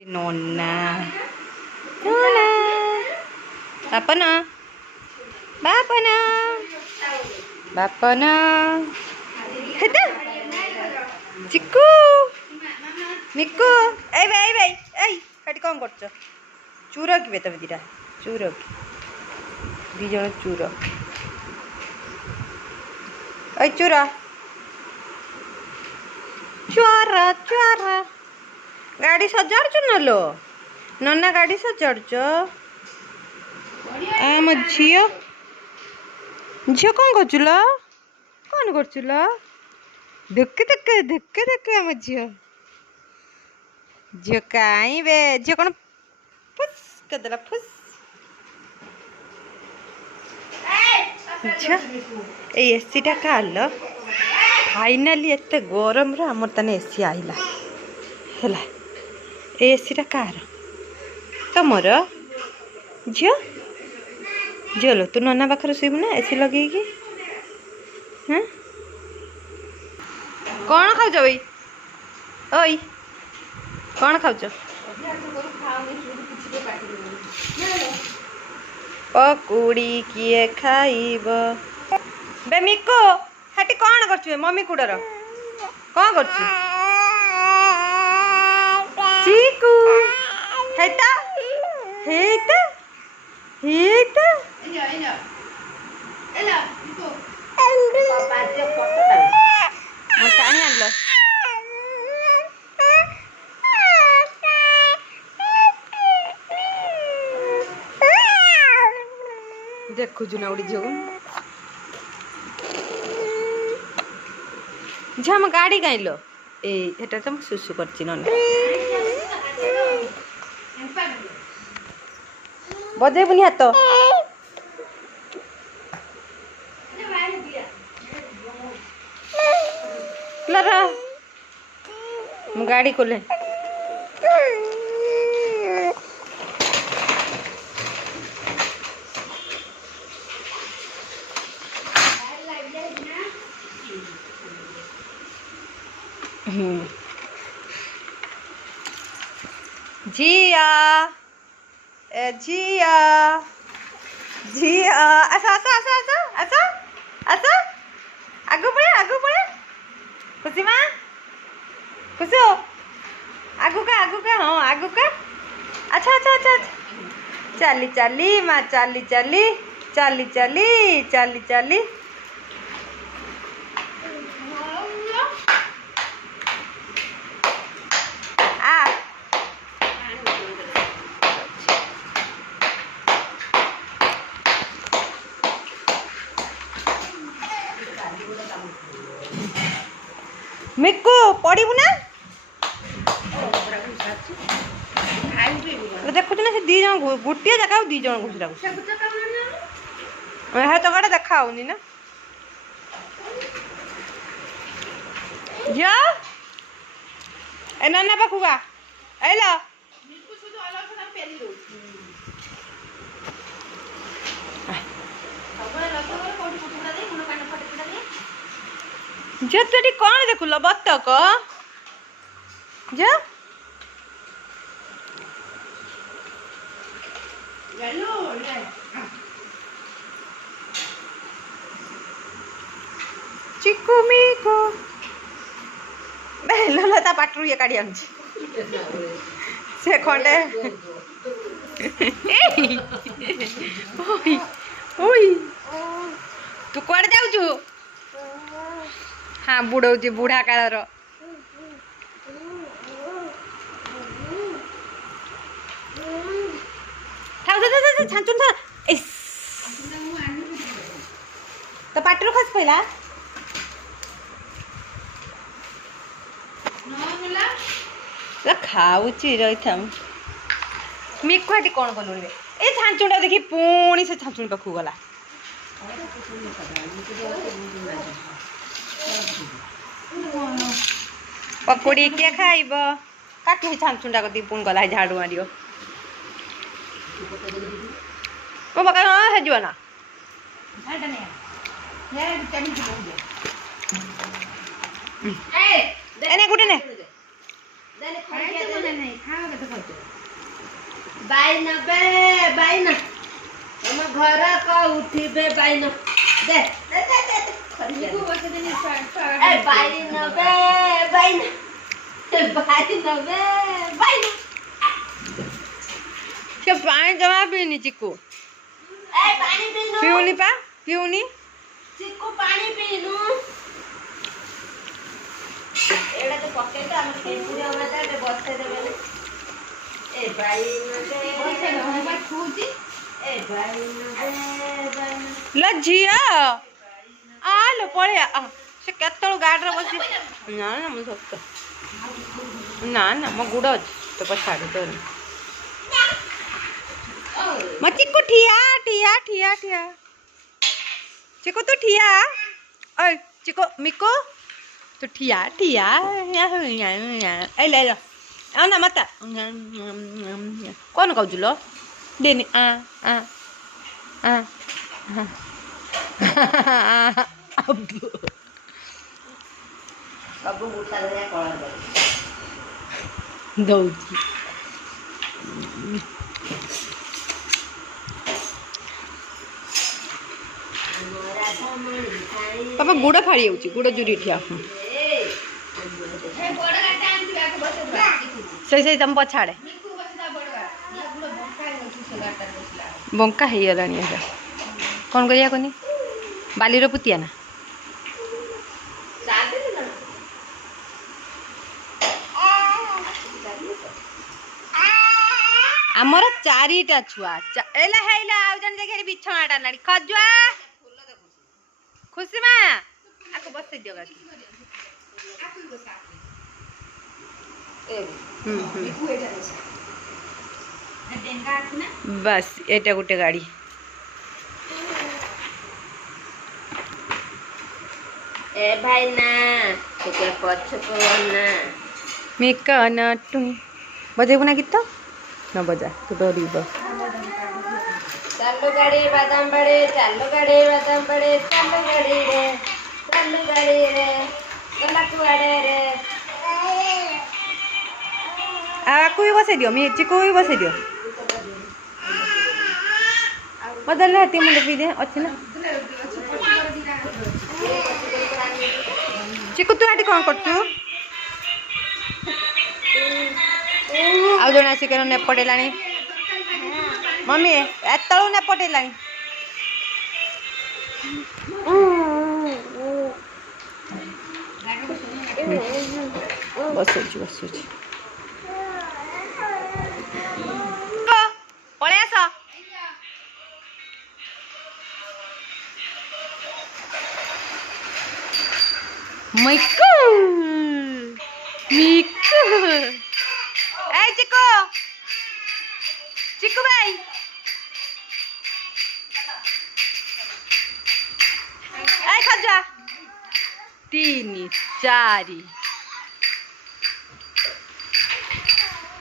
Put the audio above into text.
नोना नोना बापना बापना बापना हेता चिक्कू मिक्कू ए भाई हट कौन कर चूर कि तब दीटा चूर दी जन चूर ऐ चूर चुर चुर गाड़ी सजाड़ न लो नन्ना गाड़ी सजाड़ आम झील झील कौन कर कौन कर धुके धुके धुके धुके आम झील झील कहीं बे झील कौन फुस करदेला फुस एसी टा काल फाइनाली एत गरम आमर तने एसी आइला है एसी टा कार तुमर झील झील तू नना पाखर शुबू ना एसी लगे हाँ कौन खाऊ भाई ओई कौन खाऊ पकुड़ी किए खाइब बे मिको हाटी कौन कर मम्मी कुडर कौन कर चीकू हेता हेता हेता देखु ना उड़ी झील झील आम गाड़ी गाइल एटा तो सुसु कर बजेबुनि हाथ गाड़ी खोले जिया जिया जिया आसा आसा आसा आसा आसा आसा आगु पड़े खुशी माँ खुशी हो आगु का हाँ आगु का अच्छा अच्छा अच्छा चाली चाली माँ चाली चाली चाली चाली चाली चाली मिक्कू पड़ू ना देखु ना से दी जन गोटे जगह दी जन घुस तो कड़े देखा ना जा ए नाना पाखुआ आइल जो तू कौन देखुल बतक जा चिक्कू मिकू बेल ता पाटरू ये काढ़ी आन से खंडे तू कड़े जाऊ हाँ बुड़ौची बुढ़ा कालर छांचुन तो पाटरू खस पहला खाऊची रही था मिकुआटी कौन कलु ए छांचुटा देखी पुणी से छांचुन पाखु गला पकोड़ी क्या खाइब काटू छांचुंडा को पुण गला झाड़ू मार मो पका हाँ है ना एने गुटे ने बाइन बे बाइन हम घर को उठिबे बाइन दे दे दे दे निकू बसे देनी ए बाइन बे बाइन बाइन से पानी जमा पीनी चिकू ए पानी पीनु पीऊनी पा पीऊनी चिकू पानी पीनु एड़ा तो पके तो हम केपुरी होता है बसे देबे ए बाइन बे बसे हम बा छूजी ए बाइन बे बाइन लो झिया आ लो पळे आ से केतळ गाडर बसी ना ना मु सक्त ना ना मो गुड अछि तो पछाड़ी तो म चिकू ठिया ठिया ठिया ठिया चिकू तू ठिया ओए चिकू मिको तू ठिया ठिया ए ले लो आ ना मत कौन कहू लो देनी आ आ आ सब गुटा रे कळा दे दौची पापा गुड़ फाड़ी होची गुड़ जुरी ठिया से तम पछाड़े बंका है गलानी कौन करिया कोनी बाली रो पुतिया ना आमर चारिटा छुआ एला हेला आउ जन देखि बिछणाटा नाडी खजुआ खुशी मां आको बसै दियो गाकी बस एटा गुटे गाड़ी ए भाई ना के पछको ना मिकन टू बजेबो ना गीत न बजा तू डरिबो चालू गाड़ी बादाम बड़े चालू गाड़ी बादाम बड़े चालू गाड़ी रे गला कुआड़े रे आको ही बसे दियो मी चिको ही बसे दियो बदल हाथी मुंडे पी दे अच्छी ना चिकू तू आटी कौन करतु आउ जण आसी केन ने पडेलानी मम्मी एतळू ने पडेलानी बसुची पळे आस मिकू मिकू ए चिकू चिकू भाई ए खजा 3 4